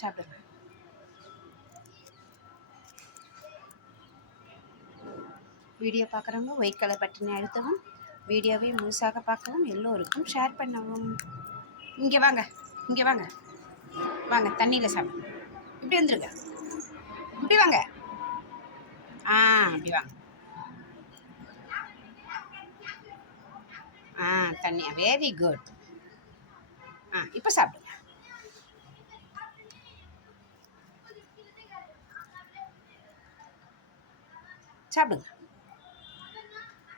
சாப்பிடுங்க. வீடியோ பார்க்குறவங்க white colour பட்டனை அழுத்தவும், வீடியோவை முழுசாக பார்க்கவும், எல்லோருக்கும் ஷேர் பண்ணவும். இங்கே வாங்க, இங்கே வாங்க, வாங்க தண்ணியில் சாப்பிடுங்க. இப்படி வந்துருங்க, இப்படி வாங்க. அப்படி வாங்க. தண்ணியா, வெரி குட். இப்போ சாப்பிடுங்க. சாப்பிடுங்க.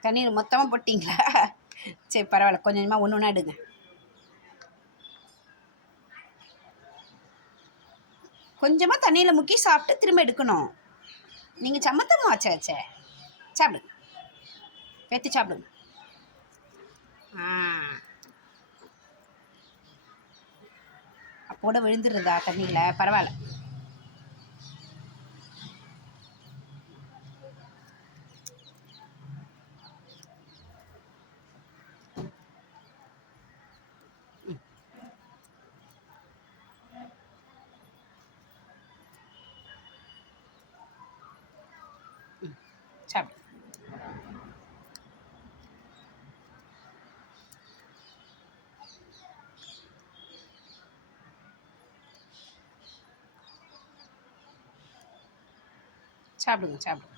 தண்ணீர் மொத்தமாக போட்டிங்களா? சரி பரவாயில்ல, கொஞ்சம் கொஞ்சமாக ஒன்று ஒன்றா எடுங்க. கொஞ்சமாக தண்ணியில் முக்கி சாப்பிட்டு திரும்ப எடுக்கணும். நீங்கள் சம்மந்தமாக வச்சே சாப்பிடுங்க. பேத்தி சாப்பிடுங்க. அப்போட விழுந்துடுறதா தண்ணியில்? பரவாயில்ல. சாப்பிடு. சாப்பிடுங்க சாப்பிடுங்க.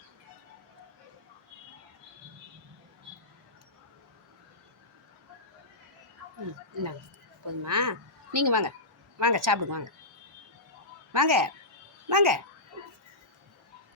இந்தாங்க போதுமா? நீங்கள் வாங்க, வாங்க சாப்பிடுங்க, வாங்க வாங்க வாங்க.